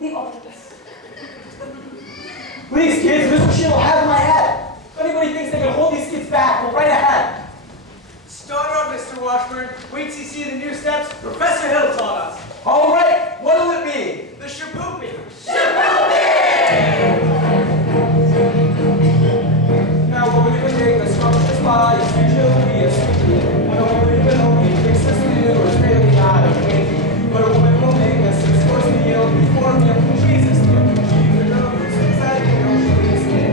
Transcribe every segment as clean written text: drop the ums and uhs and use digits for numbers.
the office. Please, kids, Mr. Shin will have my head. If anybody thinks they can hold these kids back, go right ahead. Start up, Mr. Washburn. Wait till you see the new steps Professor Hill taught us. All right, what'll it be? The shaboopy. Now we're going to take a scrumptious pie, a sweet chili, a sweet tea. When a woman will only fix this meal, it's really not a quickie. But a woman will make a 6-course meal before meal. Jesus, meal. She's a girl who's excited, you know, she's skin.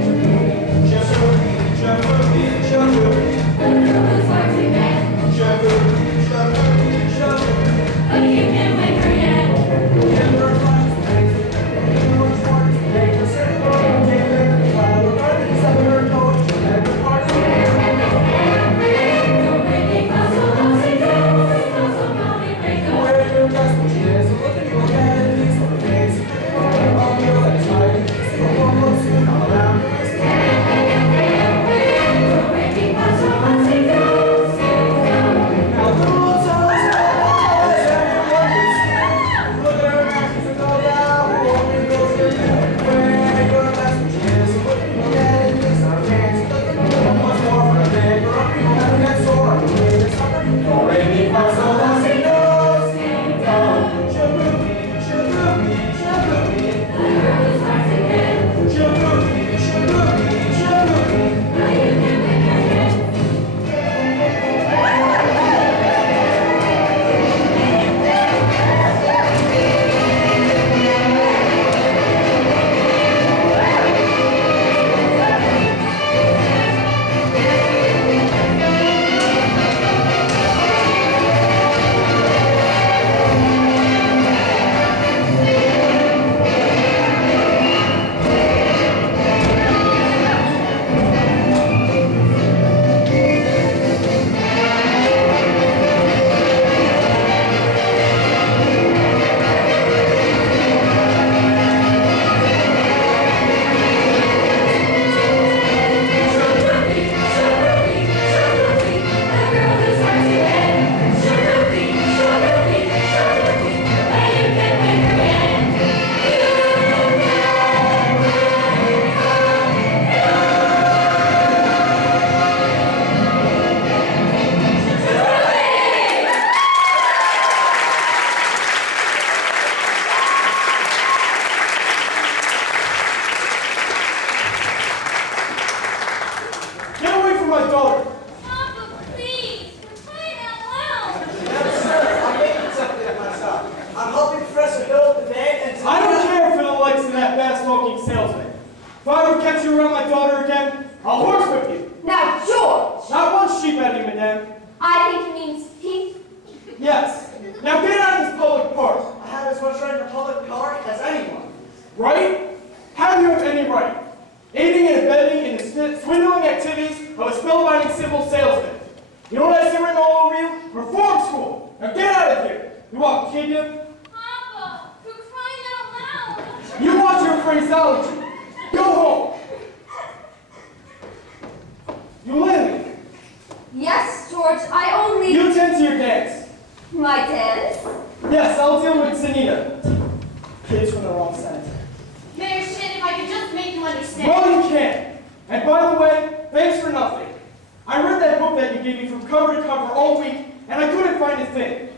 Shaboopy, shaboopy, shaboopy. The girl is hard to get, Shaboopy, shaboopy, shaboopy. but you can wake her yet. And her flies are crazy. And her smart is big. Her certain girl can't make her fly. Regardless of her coach, and her party. Don't make me feel so lost and down, feel so lonely, break up. Where your best when she is, look at your head, and these little face. I'll feel that it's right. So one more soon, all around. Don't make me feel so lost and down, Now the rules tell us all, everyone can see. Look at her now, she's a go down, who only goes to you. Where your best when she is, look at your head, and these are fancy. Look at one more for a day, or up you never get sore. It's summer, don't make me feel so lost and down. Shaboopy, shaboopy, shaboopy. the girl is hard to get, Shaboopy, shaboopy, shaboopy. but you can wake her yet. Get away from my daughter. Papa, please, we're crying out loud. Yes, sir. I'm making something of myself. I'm helping Professor Hill today, and I don't care for the likes of that fast-talking salesman. If I ever catch you around my daughter again, I'll horsewhip you. Now, George! Not one sheep at you, madame. I think he means Pete. Yes. Now get out of this public park. I have as much right in the public park as anyone. Right? How do you have any right? Aiding and abetting in the swindling activities of a spellbinding civil salesman. You know what I see written all over you? Reform school. Now get out of here. You want kingdom? Papa, we're crying out loud. You want your phraseology. Go home. You live. Yes, George, I only... You tend to your dance. My dance? Yes, I'll deal with Sanita. Kids from the wrong side. Mayor Shin, if I could just make you understand. Well, you can. And by the way, thanks for nothing. I read that book that you gave me from cover to cover all week, and I couldn't find a thing.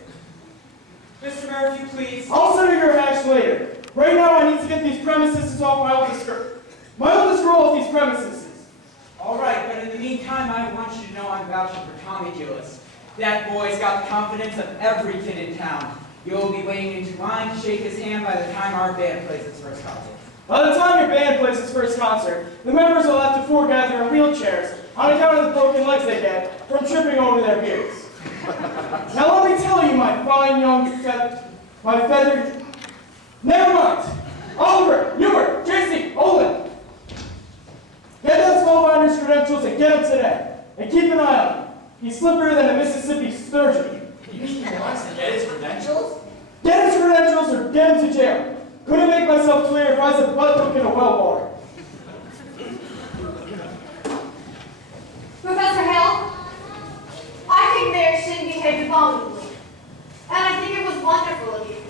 Mr. Mayor, if you please. I'll settle your hash later. Right now, I need to get these premises off my oldest girl. My oldest girl off these premises. All right, but in the meantime, I want you to know I'm vouching for Tommy Gillis. That boy's got the confidence of every kid in town. You'll be waiting into line to shake his hand by the time our band plays its first concert. By the time your band plays its first concert, the members will have to foregather in wheelchairs on account of the broken legs they get from tripping over their beards. Now let me tell you, my fine young my feathered... Never mind! Oliver, Hubert, JC, Olin! Get that spellbinder's credentials and get him today. And keep an eye on him. He's slipperier than a Mississippi sturgeon. You mean he wants to get his credentials? Get his credentials or get him to jail. Couldn't make myself clear if I was a butt hook in a well water. Professor Hill, I think Mayor Shin behaved abominably. And I think it was wonderful of you to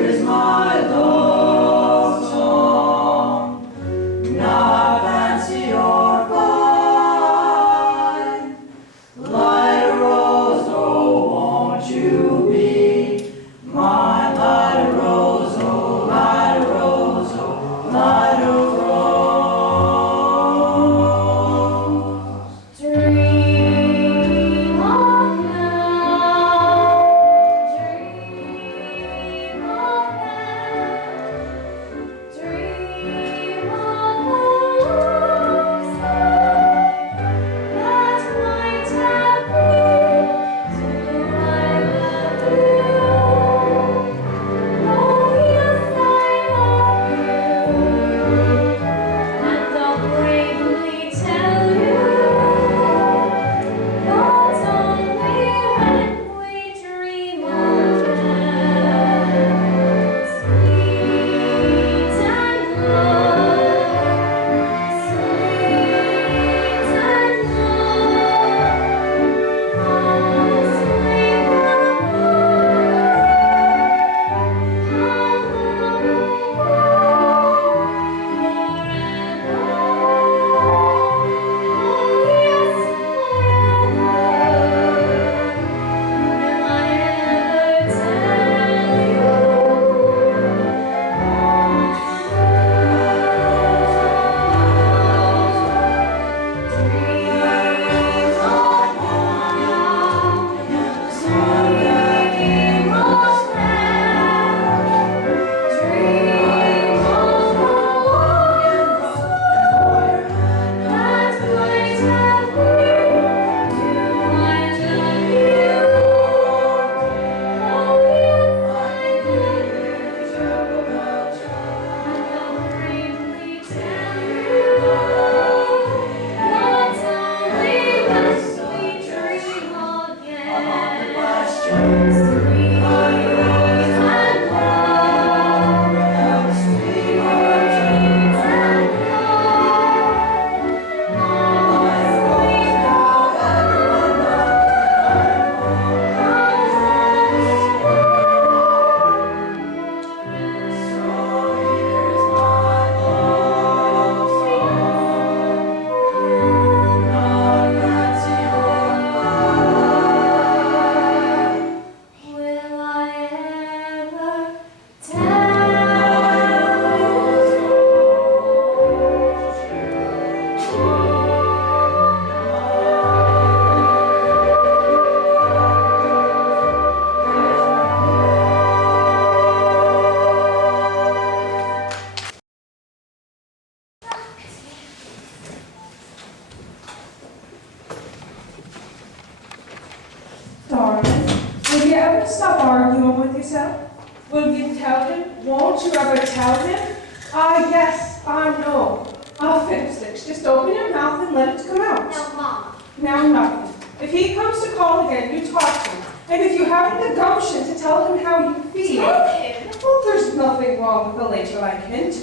yourself? Will you tell him? Won't you ever tell him? Ah, yes, I know. Ah, fiddlesticks, just open your mouth and let it come out. Now, Mama. Now nothing. If he comes to call again, you talk to him. And if you haven't the gumption to tell him how you feel. Tell him. Well, there's nothing wrong with a ladylike hint.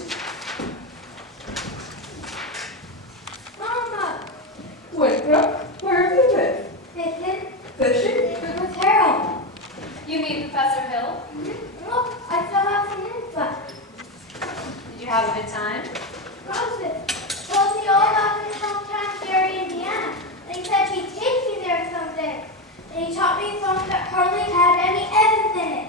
Mama. Woodbrook, where have you been? Fishing. Fishing? With Harold. You mean Professor Hill? Look, I still have some minutes left. Did you have a good time? Roses told me all about his hometown, Gary, Indiana. And he said he'd take me there someday. And he taught me songs that hardly had any F's in it.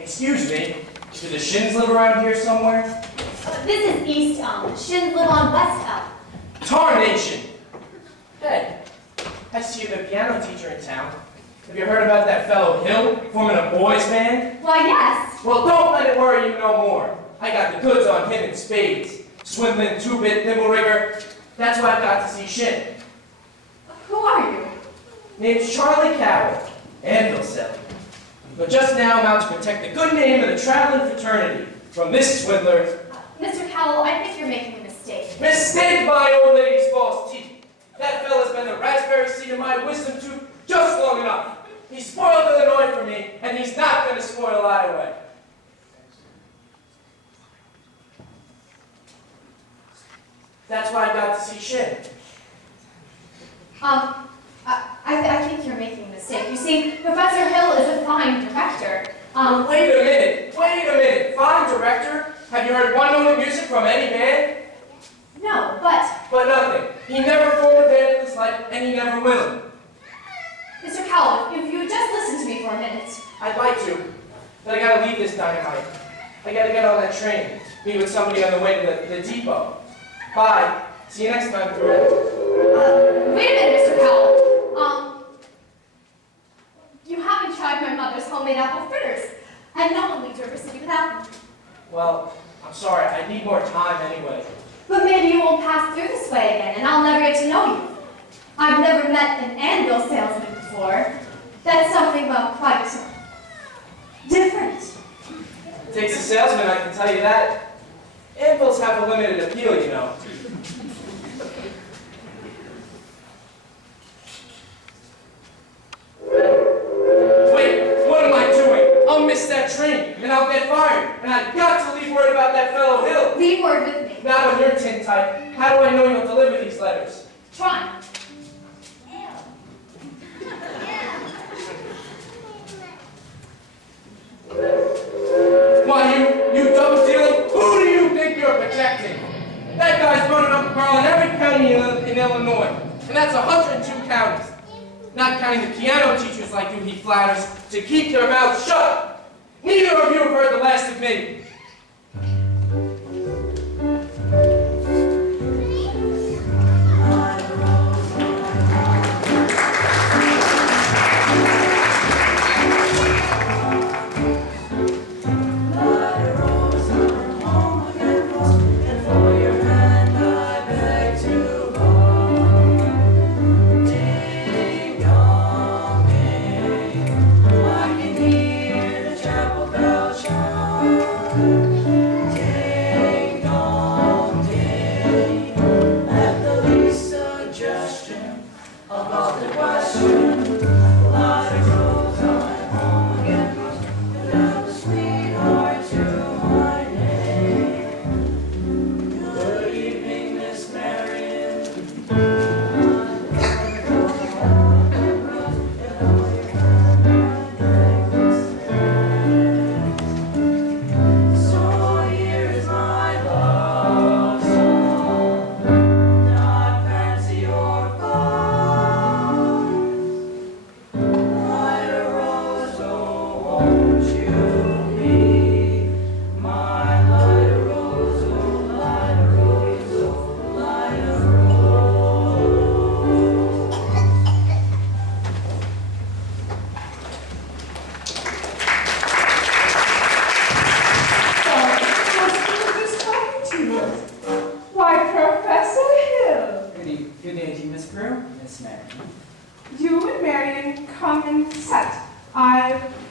Excuse me, do the Shins live around here somewhere? This is East Elm. Shins live on West Elm. Tarnation! Hey, I see you're the piano teacher in town. Have you heard about that fellow Hill forming a boys' band? Why, yes. Well, don't let it worry you no more. I got the goods on him in spades. Swindling, two-bit, thimble rigger. That's why I've got to see Shin. Who are you? Name's Charlie Carroll, and he'll sell. But just now I'm out to protect the good name of the traveling fraternity from this swindler. Mr. Cowell, I think you're making a mistake. Mistake my old lady's false teeth. That fella's been the raspberry seed of my wisdom tooth just long enough. He spoiled Illinois for me, and he's not going to spoil Iowa. That's why I got to see Shin. I think you're making a mistake. You see, Professor Hill is a fine director. Wait a minute. Fine director? Have you heard one note of music from any band? No, but... But nothing. He never formed a band in his life, and he never will. Mr. Cowell, if you would just listen to me for a minute. I'd like to, but I gotta leave this dynamite. I gotta get on that train. Meet with somebody on the way to the depot. Bye. See you next time, Corinne. Wait a minute, Mr. Cowell. You haven't tried my mother's homemade apple fritters, and no one leaves River City without them. Well, I'm sorry. I need more time anyway. But maybe you won't pass through this way again, and I'll never get to know you. I've never met an anvil salesman before. That's something quite different. It takes a salesman, I can tell you that. Anvils have a limited appeal, you know. Wait, what am I doing? I'll miss that train, and I'll get fired. And I've got to leave word about that fellow Hill. Leave word with me. Not when you're tin tight. How do I know you'll deliver these letters? Try. Why, you double-dealing? Who do you think you're protecting? That guy's running up a girl in every county in Illinois, and that's 102 counties. Not counting the piano teachers like you he flatters to keep their mouths shut. Neither of you have heard the last of me.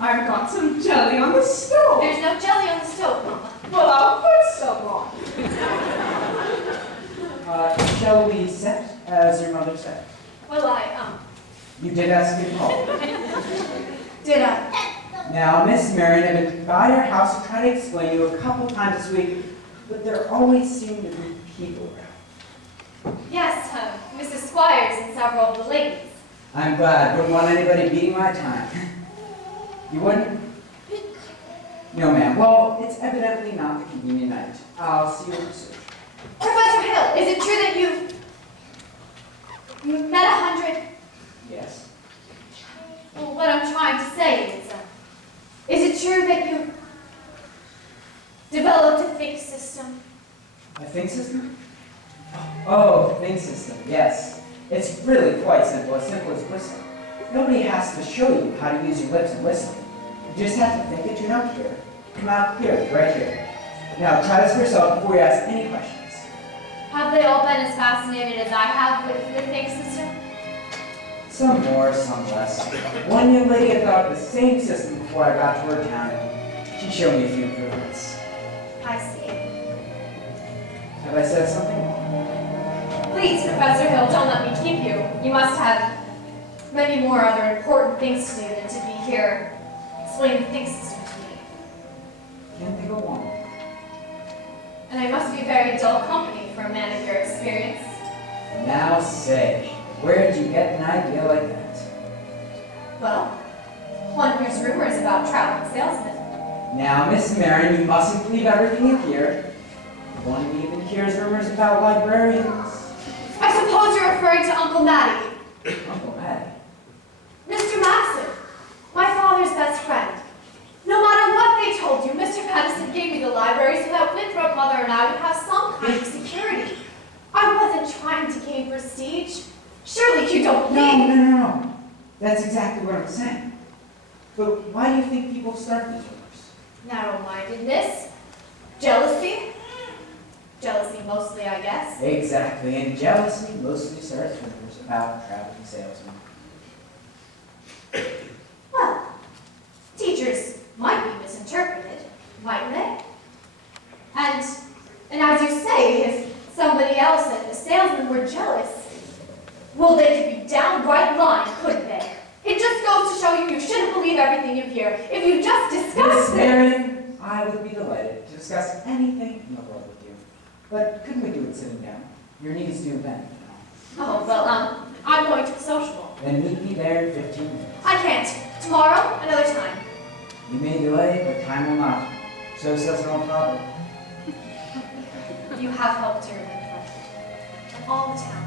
I've got some jelly on the stove. There's no jelly on the stove, Mama. Well, I'll put some on. Shall we set, as your mother said? Well, You did ask me to call. did I? Now, Miss Marion, I've been by your house to try to explain to you a couple times this week, but there always seem to be people around. Yes, Mrs. Squires and several of the ladies. I'm glad. Wouldn't want anybody beating my time. You wouldn't? No, ma'am. Well, it's evidently not the convenient night. I'll see you soon. Professor Hill, is it true that you met 100? Yes. Well, what I'm trying to say is it true that you developed a think system? A think system? Oh, think system, yes. It's really quite simple as whistling. Nobody has to show you how to use your lips and whistle. You just have to think it, you know, here. Come out clearly, right here. Now, try this for yourself before you ask any questions. Have they all been as fascinated as I have with the think system? Some more, some less. One young lady had thought of the same system before I got to her town, and she showed me a few improvements. I see. Have I said something? Please, Professor Hill, don't let me keep you. You must have many more other important things to do than to be here explaining the think system to me. Can't think of one. And I must be very dull company for a man of your experience. Now say, where did you get an idea like that? Well, one hears rumors about traveling salesmen. Now, Miss Marion, you mustn't believe everything you hear. One even hears rumors about librarians. I suppose you're referring to Uncle Matty. Uncle Matty. Mr. Madison, my father's best friend. No matter what they told you, Mr. Madison gave me the library so that Winthrop, Mother, and I would have some kind of security. I wasn't trying to gain prestige. Surely you don't believe. No. That's exactly what I'm saying. But why do you think people start these rumors? Narrow-mindedness. Jealousy. Jealousy mostly, I guess. Exactly, and jealousy mostly starts rumors about traveling salesmen. Well, teachers might be misinterpreted, mightn't they? And as you say, if somebody else and the salesmen were jealous, well, they could be downright lying, couldn't they? It just goes to show you shouldn't believe everything you hear. If you just discuss Miss Marion, I would be delighted to discuss anything in the world with you. But couldn't we do it sitting down? Your knees do bend. Oh, well, I'm going to the social. Then meet me there in 15 minutes. I can't. Tomorrow, another time. You may delay, but time will not. So says no problem. You have helped to remember. All the town.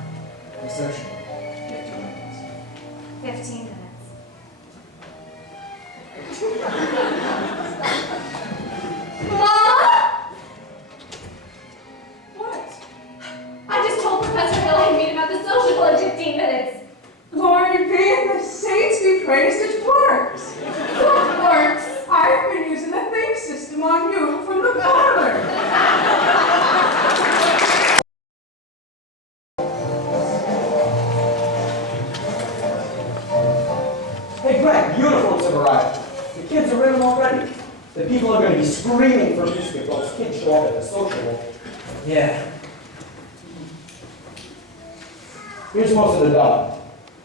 The social. 15 minutes. 15 minutes. Mama! What? I just told Professor Hill I'd meet him at the social in 15 minutes. Glory be and the saints be praised, it works. What works? I've been using the think system on you from the parlor. Hey Greg, uniforms have arrived. The kids are in them already. The people are going to be screaming for music if those kids show up at the social. Yeah. Here's most of the dog.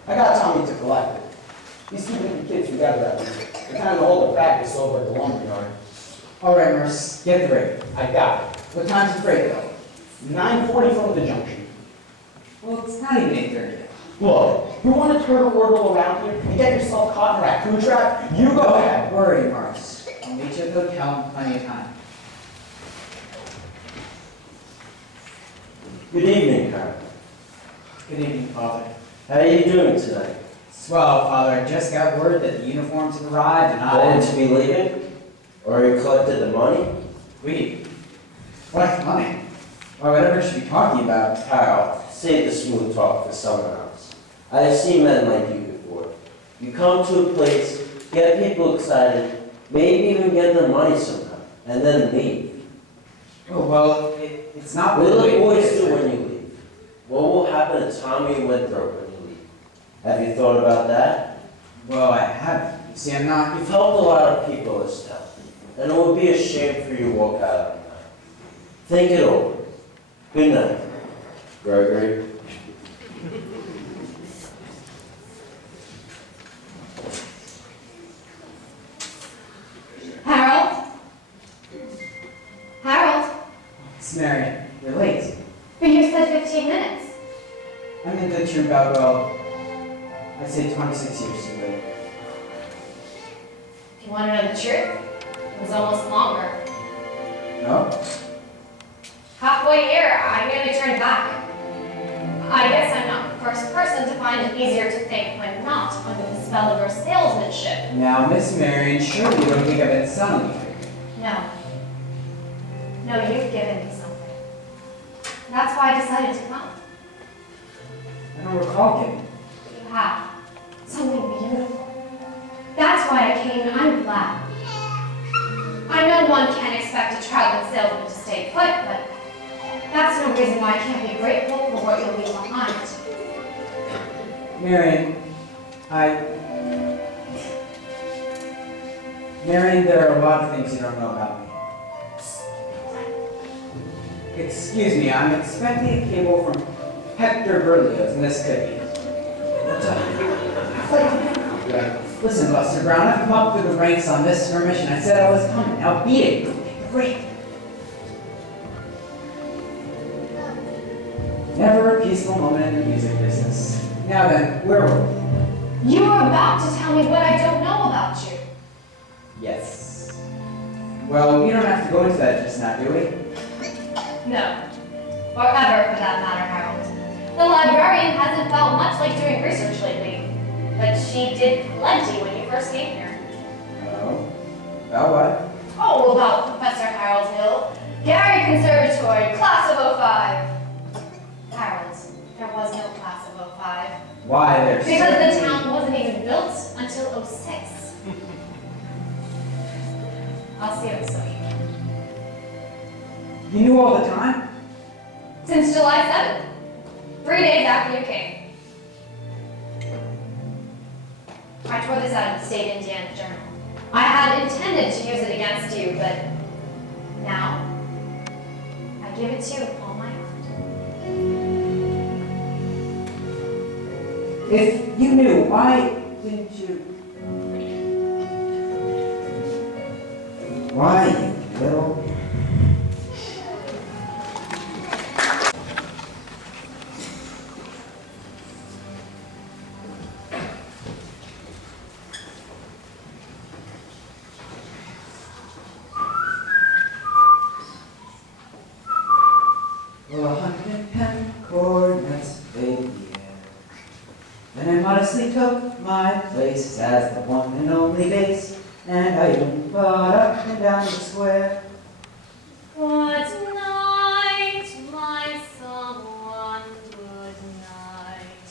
I got Tommy to collect it. He's keeping the kids together at music. They're kind of hold the practice over at the lumberyard. All right, Merce, get the rate. I got it. What time's the freight though? 9:40 from the junction. Well, it's not even 8:30 yet. Look, you want to turn a wordle around here and get yourself caught in a raccoon trap? You go ahead. Don't worry, Merce. I'll meet you at the hotel in plenty of time. Good evening, Carl. Good evening, Father. How are you doing tonight? Swell, Father. I just got word that the uniforms have arrived and Going to be leaving? Or you collected the money? We. What money? Why, whatever you should be talking about. Carl, save the smooth talk for someone else. I've seen men like you before. You come to a place, get people excited, maybe even get their money somehow, and then leave. Oh, well, it's not What do really the the way boys it is. do when you leave? What will happen to Tommy Winthrop when you leave? Have you thought about that? Well, I haven't. You see, I'm not. You've helped a lot of people this town, and it would be a shame for you to walk out on that. Think it over. Good night, Gregory. Harold? Harold? It's Mary. You're late. But you said 15 minutes. I'm in the troop about, well, I'd say 26 years too late. If you want to know the truth, it was almost longer. No? Halfway here, I nearly turned back. I guess I'm not the first person to find it easier to think when not under the spell of your salesmanship. Now, Miss Marion, surely you don't think I've been selling you. No. No, you've given me something. That's why I decided to come. I don't recall getting it. You have. Something beautiful. That's why I came, and I'm glad. I know one can't expect a traveling salesman to stay put, but that's no reason why I can't be grateful for what you'll leave behind. Marion, Marion, there are a lot of things you don't know about me. Excuse me, I'm expecting a cable from Hector Berlioz, and this could be. Listen, Buster Brown, I've come up through the ranks on this skirmish, and I said I was coming. Now beat it. Great. Never a peaceful moment in the music business. Now then, where were we? You are about to tell me what I don't know about you. Yes. Well, we don't have to go into that just now, do we? No. Or ever, for that matter, Harold. The librarian hasn't felt much like doing research lately. But she did plenty when you first came here. Oh. About what? Oh, about Professor Harold Hill. Gary Conservatory, class of '05. Harold, there was no class of '05. Why, there's... Because the town wasn't even built until '06. I'll see you at the social. You knew all the time? Since July 7th. 3 days after you came. I tore this out of the State Indiana Journal. I had intended to use it against you, but now I give it to you with all my heart. If you knew, why didn't you... Why, you little... modestly took my place as the one and only bass, and I oompa up and down the square. Good night, my someone, good night,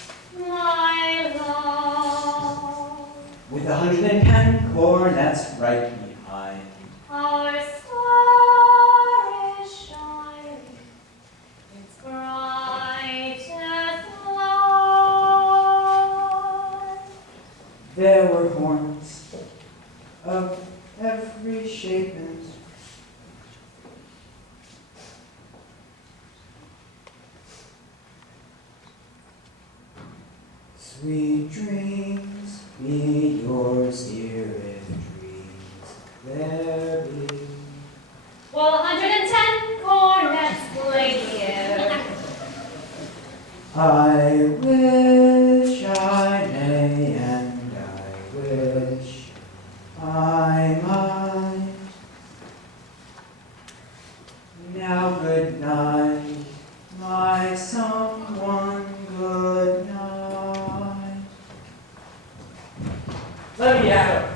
my love. With 110 cornets right behind. Our star is shining, its brightest light. There were horns of every shape and sweet dreams be yours, dearest dreams. There be. Well, 110 cornets played here. I wish I may, and I wish I might. Now good night, my someone, good night. Let me at him.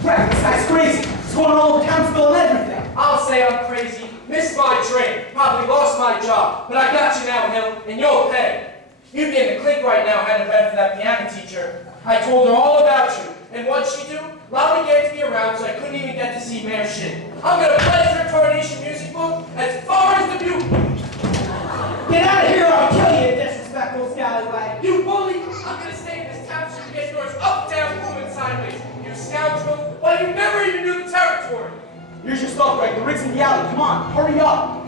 Crap, this guy's crazy. He's going all over Townsville and everything. I'll say I'm crazy. Missed my train. Probably lost my job. But I got you now, Hill, and you'll pay. You'd be in the clink right now hadn't it been for that piano teacher. I told her all about you. And what'd she do? Allowed me to be around so I couldn't even get to see Mayor Shit. I'm gonna pledge her coronation music book as far as the view. Get out of here or I'll kill you, you disrespectful scallywag. You bully! I'm gonna stay in this township and get yours up, down, booming sideways. You scoundrel! Well, you never even knew the territory. Here's your stuff, Greg. The rig's in the alley. Come on, hurry up.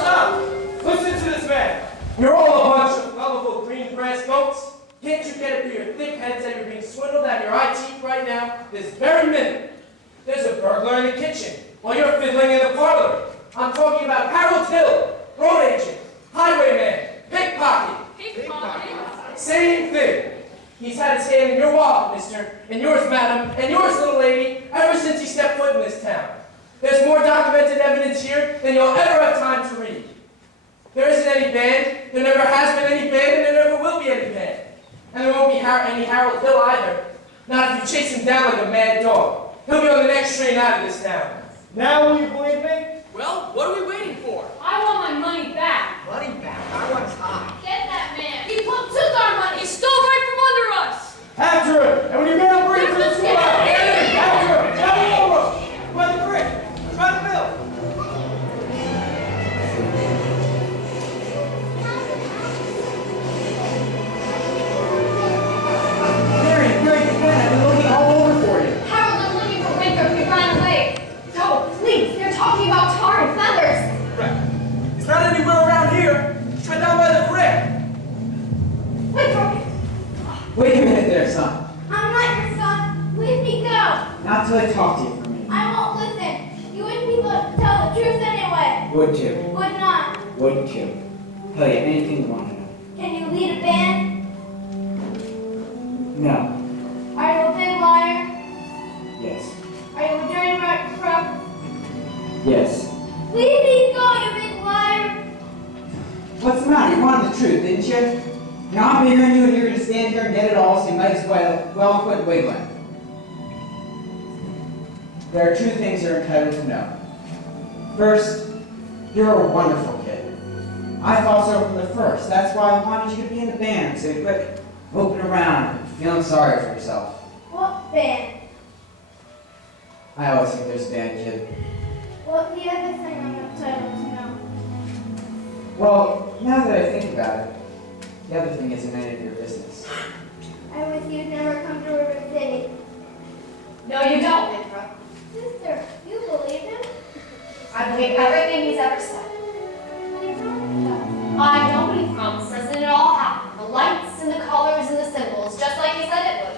Stop! Listen to this man. You're all a bunch of lovable green grass goats. Can't you get it through your thick heads that you're being swindled out of your eye teeth right now, this very minute? There's a burglar in the kitchen while you're fiddling in the parlor. I'm talking about Harold Hill, road agent, highwayman, pickpocket. Same thing. He's had his hand in your wallet, mister, and yours, madam, and yours, little lady, ever since he stepped foot in this town. There's more documented evidence here than you'll ever have time to read. There isn't any band, there never has been any band, and there never will be any band. And there won't be any Harold Hill either. Not if you chase him down like a mad dog. He'll be on the next train out of this town. Now will you believe me? Well, what are we waiting for? I want my money back. Money back. I want time. Get that man. He took our money. He stole right from under us! After him! And when you get him, bring him to the schoolhouse! After him! Down over him! By the creek! Try the mill! Mary, where have you been? I've been looking all over for you. Harold, I'm looking for Winthrop. He ran away. No, please. They're talking about tar and feathers. He's not anywhere around here. He's right down by the creek. Winthrop, Wait a minute there, son. I'm not your son. Leave me go. Not till I talk to you for a minute. I won't listen. You wouldn't be tell the truth anyway. Would to. Would not. Would to. Tell you anything you want to know. Can you lead a band? No. Are you a big liar? Yes. Are you a dirty rotten crook? Yes. Leave me go, you big liar. What's the matter? You wanted the truth, didn't you? Now I'm hearing you and you're going to stand here and get it all, so you might as well quit wiggling. There are two things you're entitled to know. First, you're a wonderful kid. I thought so from the first. That's why I wanted you to be in the band, so you quit moping around and feeling sorry for yourself. What band? I always think there's a band, kid. What's the other thing I'm entitled to know? Well, now that I think about it, the other thing isn't any of your business. I wish you'd never come to River City. No, you don't, Winthrop. Sister, you believe him? I believe everything he's ever said. I know what he promises, and it all happened. The lights and the colors and the symbols, just like he said it would.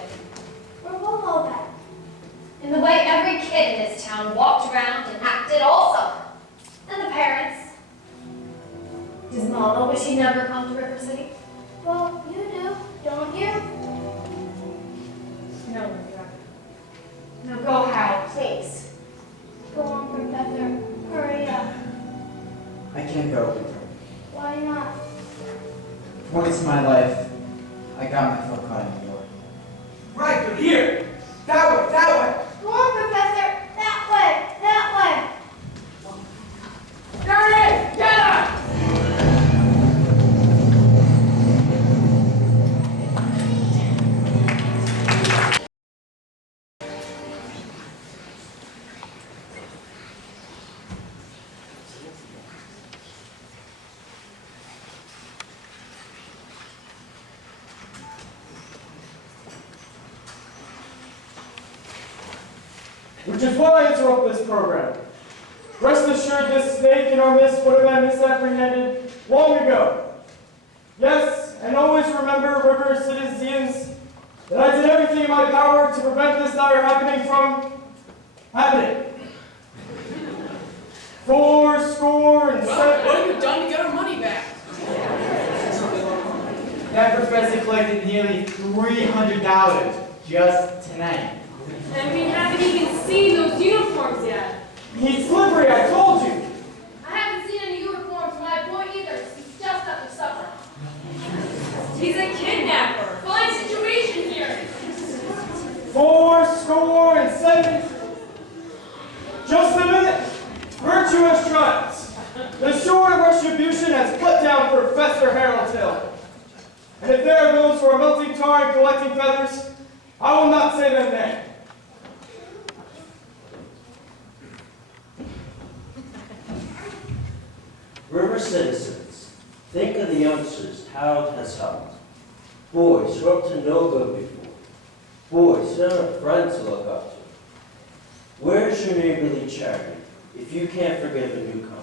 Where will all that? In the way every kid in this town walked around and acted all summer. And the parents. Does Mama wish he'd never come to River City? Well, you do, don't you? No, Rebecca. Now go, Harold, please. Go on, Professor. Hurry up. I can't go with her. Why not? Once in my life, I got my foot caught in the door. Right, but here. That way, that way. Go on, Professor. That way, that way. There it is! Get her! Which is why I interrupt this program. Rest assured this snake in our midst would have been misapprehended long ago. Yes, and always remember, River citizens, that I did everything in my power to prevent this dire happening from happening. 4 and Well, 7. what have you done to get our money back? That professor collected nearly $300 just tonight. And we haven't even seen those uniforms yet. He's slippery, I told you. I haven't seen any uniforms for my boy either. He's just after supper. He's a kidnapper. Fine situation here. 4 and 7. Just a minute. Virtue has triumphed. The sword of retribution has cut down Professor Harold Hill. And if there are those who are melting tar and collecting feathers, I will not say their name. River citizens, think of the youngsters Harold has helped. Boys who are up to no good before. Boys who don't have friends to look up to. Where's your neighborly charity if you can't forgive a newcomer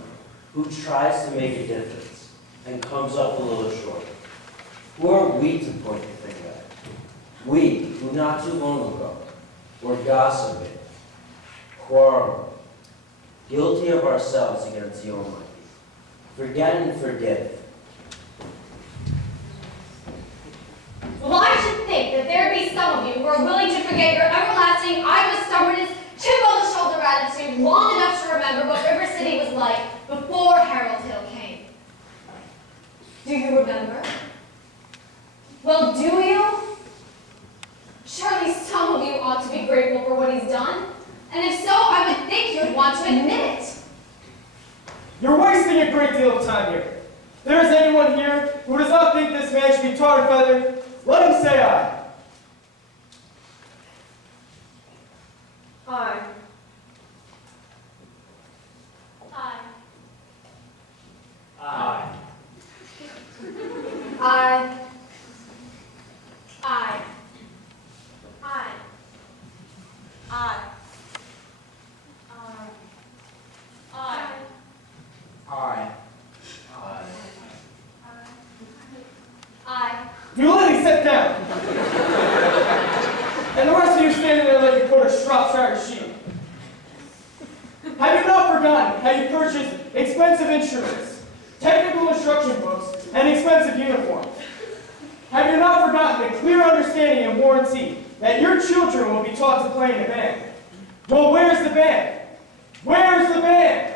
who tries to make a difference and comes up a little short? Who are we to point the finger at? We who not too long ago were gossiping, quarreling, guilty of ourselves against the Almighty. Forget and forgive. Well, I should think that there be some of you who are willing to forget your everlasting Iowa stubbornness, chip on the shoulder attitude long enough to remember what River City was like before Harold Hill came. Do you remember? Well, do you? Surely some of you ought to be grateful for what he's done. And if so, I would think you would want to admit it. You're wasting a great deal of time here. If there is anyone here who does not think this man should be tarred and feathered, let him say aye. Aye. Aye. Aye. Aye. Aye. Aye. Aye. Aye. Aye. Aye. You lady, sit down. And the rest of you standing there like you quarter Shropshire sheep. Have you not forgotten how you purchased expensive instruments, technical instruction books, and expensive uniforms? Have you not forgotten the clear understanding and warranty that your children will be taught to play in a band? Well, where's the band? Where's the band?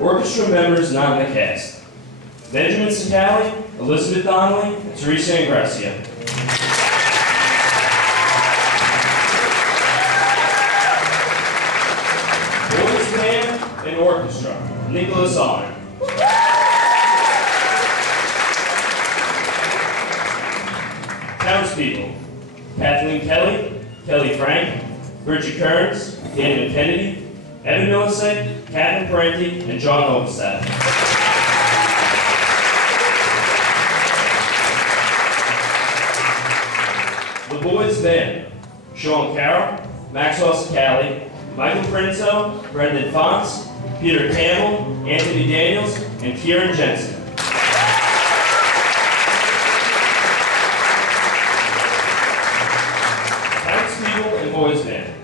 Orchestra members not in the cast: Benjamin Sicali, Elizabeth Donnelly, and Teresa Ingracia. Boys band and orchestra: Nicholas Allman. Townspeople: Kathleen Kelly, Kelly Frank, Bridget Kearns, Daniel Kennedy, Evan Millicent, Catherine Parenti, and John Overstadt. The boys band: Sean Carroll, Maxwell Sicali, Michael Prinzo, Brendan Fonts, Peter Campbell, Anthony Daniels, and Kieran Jensen. Townspeople and boys band: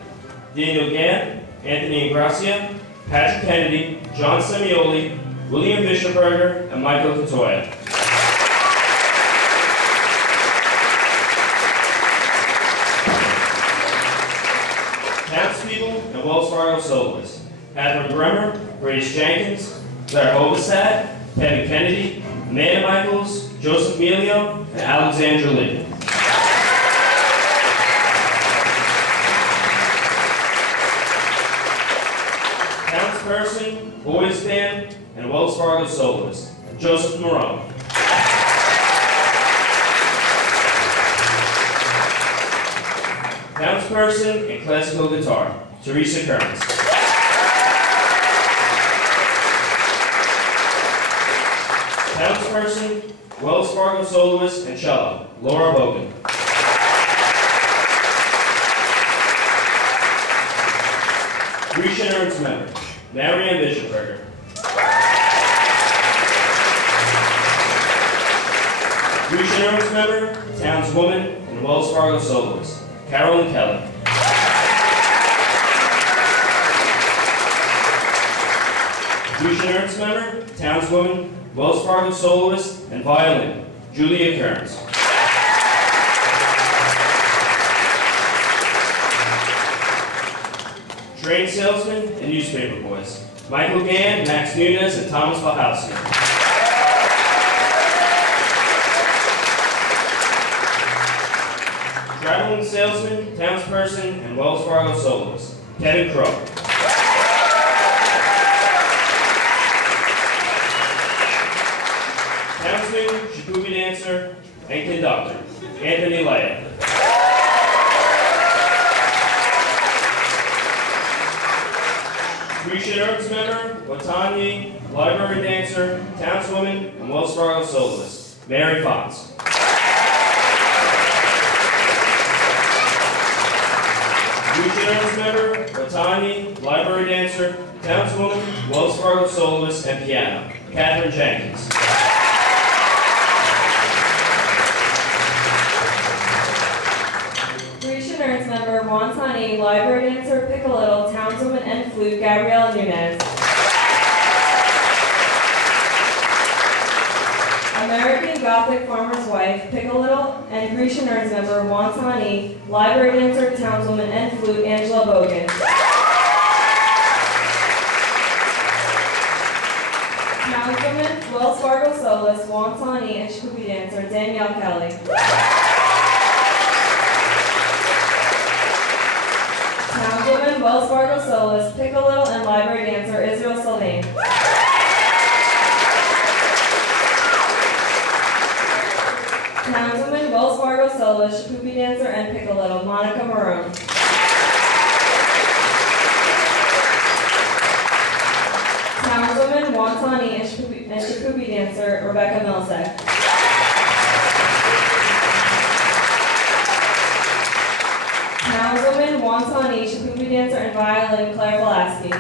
Daniel Gann, Anthony Ingracia, Patrick Kennedy, John Semioli, William Bishopberger, and Michael Katoya. Townspeople and Wells Fargo soloists: Catherine Bremer, Grace Jenkins, Claire Overstadt, Kevin Kennedy, Amanda Michaels, Joseph Melio, and Alexandra Lee. Townsperson, boys band, and Wells Fargo soloist: Joseph Morone. Townsperson and classical guitar: Teresa Kearns. Townsperson, Wells Fargo soloist and cello: Laura Bogan. Grecian Ernst member: Marianne Bishopberger. Grecian Ernst member, townswoman, and Wells Fargo soloist: Carolyn Kelly. Grecian Ernst member, townswoman, Wells Fargo soloist, and violin: Julia Kearns. Train salesmen and newspaper boys: Michael Gann, Max Nunez, and Thomas Wachowski. Traveling salesman, townsperson, and Wells Fargo soloist: Kevin Crow. Townsman, shakuga dancer, and conductor: Anthony Leah. Grecian Ernst member, Watani, library dancer, townswoman, and Wells Fargo soloist: Mary Fox. Grecian Ernst member, Watani, library dancer, townswoman, Wells Fargo soloist, and piano: Catherine Jenkins. Grecian Ernst member, Wantani, library dancer, piccolo, townswoman, and flute: Gabriela Nunez. American Gothic farmer's wife, piccolo, and Grecian Ernst member, Wantani, library dancer, townswoman, and flute: Angela Bogan. Townswoman, Wells Fargo soloist, Wantani, and shakuga dancer, Danielle Kelly. Townswoman, Wells Fargo soloist, piccolo, and library dancer, Israel Sylvain. Townswoman, Wells Fargo soloist, shakuga dancer, and piccolo, Monica Marone. Townswoman, Wantani, and shakuga dancer, Rebecca Milsek. Townswoman, Wantani, shakuga dancer, and violin, Claire Pulaski.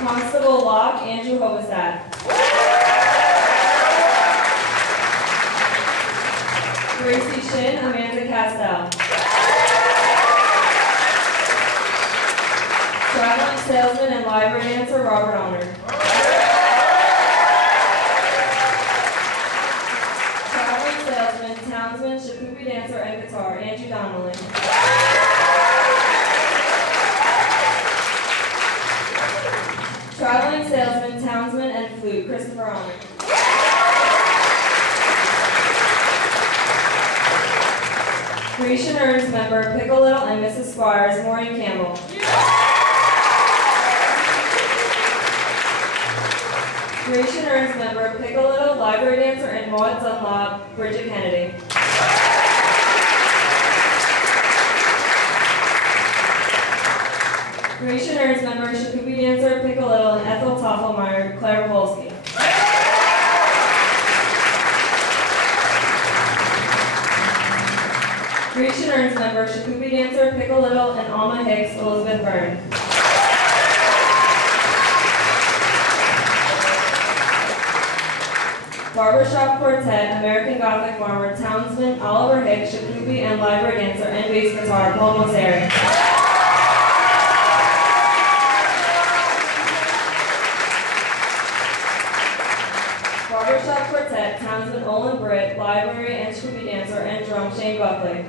Constable Locke, Andrew Hobostat. Gracie Shin, Amanda Castell. Traveling salesman and library dancer, Robert Honor. Traveling salesman, townsman, shakuga dancer, and guitar, Andrew Donnelly. Grecian Earns member Pickle Little and Mrs. Squires, Maureen Campbell. Grecian Earns member Pickle Little, library dancer, and Maud Dunlop, Bridget Kennedy. Grecian Earns member Shikupi dancer Pickle Little, and Ethel Toffelmeyer, Claire Polsky. Grecian Earns member Shikupi dancer Pickle Little, and Alma Hicks, Elizabeth Byrne. Barbershop Quartet, American Gothic farmer, townsman Oliver Hicks, Shikupi, and library dancer and bass guitar, Paul Moseri. Barbershop Quartet, townsman Olin Britt, library and Shikupi dancer and drum, Shane Buckley.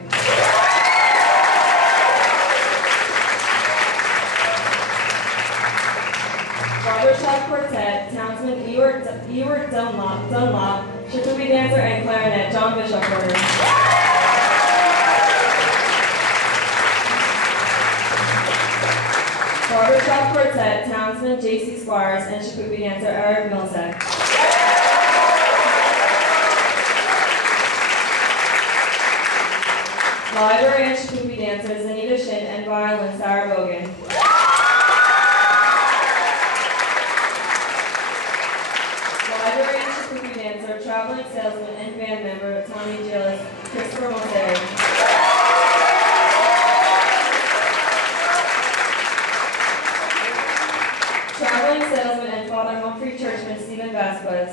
Barbershop Quartet, townsman Ewart Dunlop, Shikupi dancer and clarinet, John Bishop Porter. Barbershop Quartet, townsman J.C. Squires and Shikupi dancer Eric Millsack. Library and Shikupi dancers Anita Shin and violin Sarah Bogan. Library and Shikupi dancer, traveling salesman, and band member Tommy Gillis, Christopher Moseri. Traveling salesman and Father Humphrey Churchman Stephen Vasquez.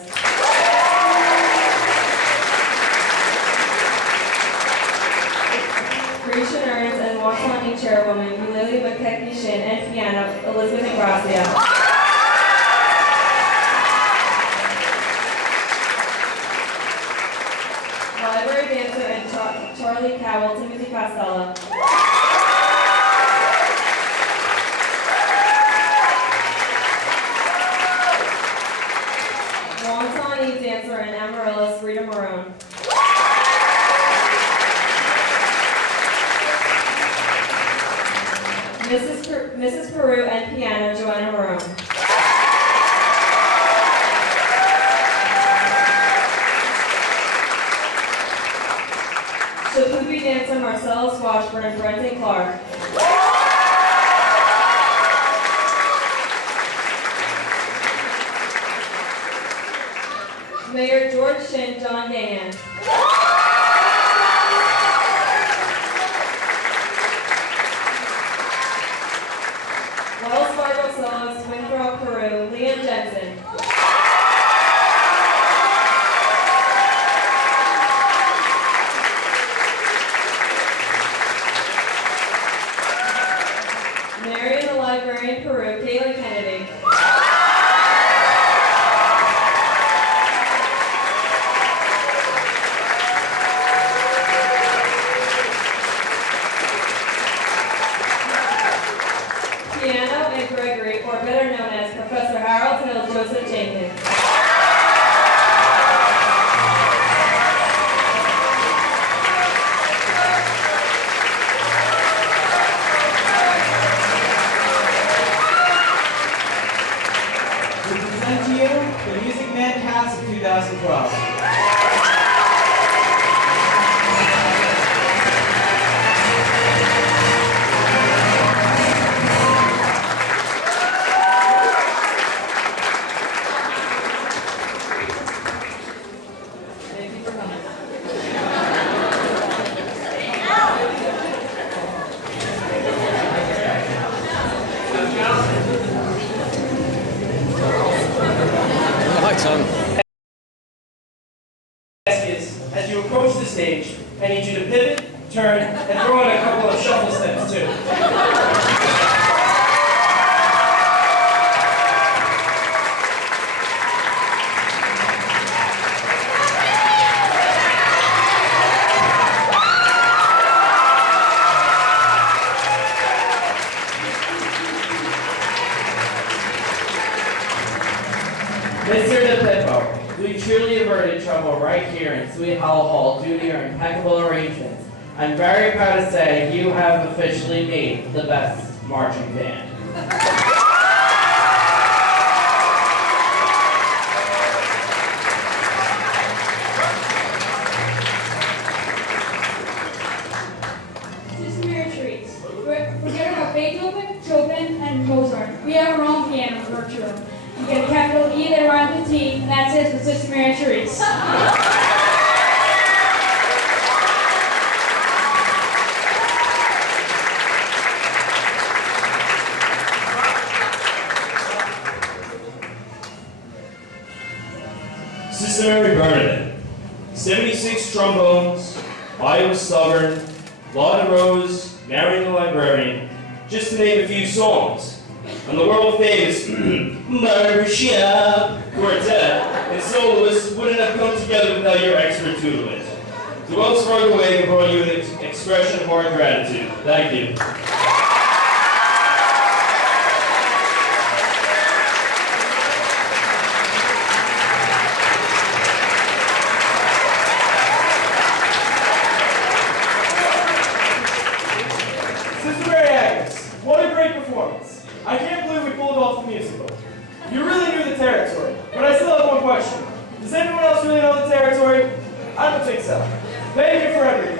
Grecian Earns and Wantani chairwoman Lily McKechnie Shin and piano Elizabeth Ingracia. Library dancer and Charlie Cowell, Timothy Costello. Wantani dancer and Amaryllis, Rita Marone. Mrs. Peru and piano, Joanna Marone. Shikupi dancer Marcellus Washburn and Brenton Clark. Mayor George Shin, John Gahan. Wells Fargo soloist Winthrop Peru, Liam Jensen. Marion the librarian Peru, Kayla Kennedy. Piano and Gregory, or better known as Professor Harold Hill Joseph Jenkins. We present to you the Music Man Cast of 2012. Thank you for coming. As you approach the stage, I need you to pivot, turn, and throw in a couple of shuffle steps too. Mr. DePippo, we truly averted trouble right here in Sweet Hollow Hall due to your impeccable arrangements. I'm very proud to say you have officially made the best marching band. Sister treats. Forget about Beethoven, Chopin, and Mozart. We have our own piano virtuoso. You get a capital E that rhymes with T, and that's it for Sister Mary Therese. Sister Mary Bernadette, 76 trombones, Iowa Stubborn, Laura Rose, Marion the Librarian, just to name a few songs. And the world famous Barbershop Quartet and soloists wouldn't have come together without your expert tutelage. The Wells Fargo Way brought you an expression of our gratitude. Thank you. Sister Mary Agnes, what a great performance. I can't believe we pulled off the musical. You really knew the territory, but I still have one question. Does anyone else really know the territory? I don't think so. Thank you for everything.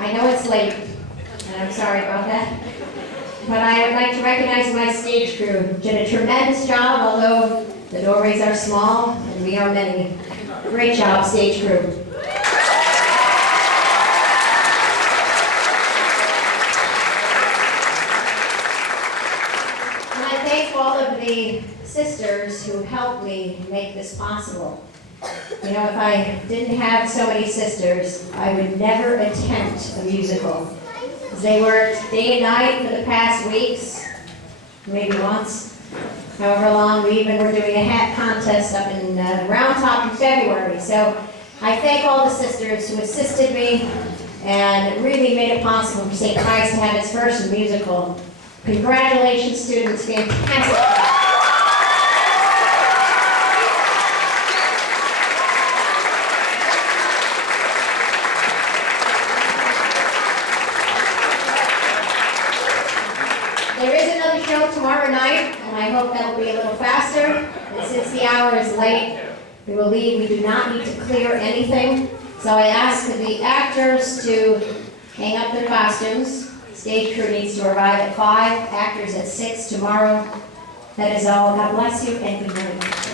I know it's late, and I'm sorry about that. But I would like to recognize my stage crew. Did a tremendous job, although the doorways are small and we are many. Great job, stage crew. And I thank all of the sisters who helped me make this possible. You know, if I didn't have so many sisters, I would never attempt a musical. They worked day and night for the past weeks, maybe once, however long. We even were doing a hat contest up in Round Top in February. So I thank all the sisters who assisted me and really made it possible for St. Christ to have its first musical. Congratulations, students, fantastic. There is another show tomorrow night, and I hope that'll be a little faster. And since the hour is late, we will leave. We do not need to clear anything. So I ask the actors to hang up their costumes. Stage crew needs to arrive at 5, actors at 6 tomorrow. That is all. God bless you and good night.